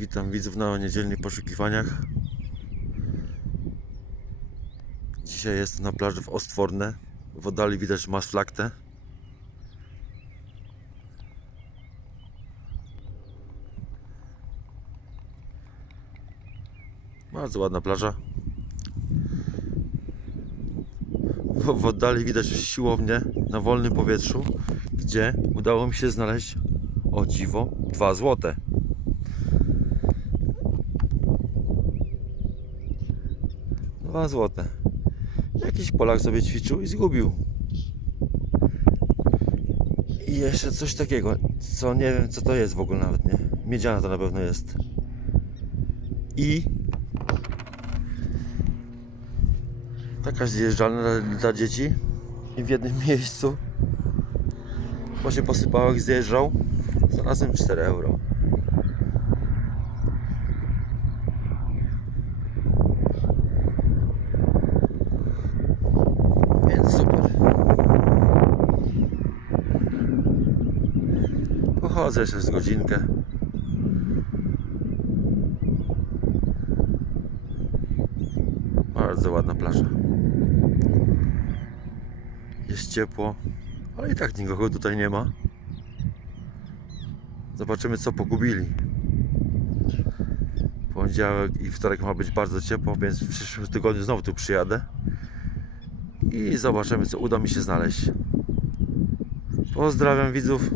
Witam widzów na niedzielnych poszukiwaniach. Dzisiaj jestem na plaży w Ostworne. W oddali widać Maasvlakte. Bardzo ładna plaża. W, oddali widać siłownię na wolnym powietrzu, gdzie udało mi się znaleźć o dziwo 2 złote. Dwa złote. Jakiś Polak sobie ćwiczył i zgubił. I jeszcze coś takiego, co nie wiem co to jest w ogóle nawet, nie? Miedziana to na pewno jest. I taka zjeżdżalnia dla, dla dzieci i w jednym miejscu bo się posypał jak zjeżdżał znalazłem 4 euro więc super pochodzę jeszcze z godzinkę. Bardzo ładna plaża. Jest ciepło ale i tak nikogo tutaj nie ma. Zobaczymy co pogubili. Poniedziałek i wtorek ma być bardzo ciepło więc w przyszłym tygodniu znowu tu przyjadę. I zobaczymy co uda mi się znaleźć. Pozdrawiam widzów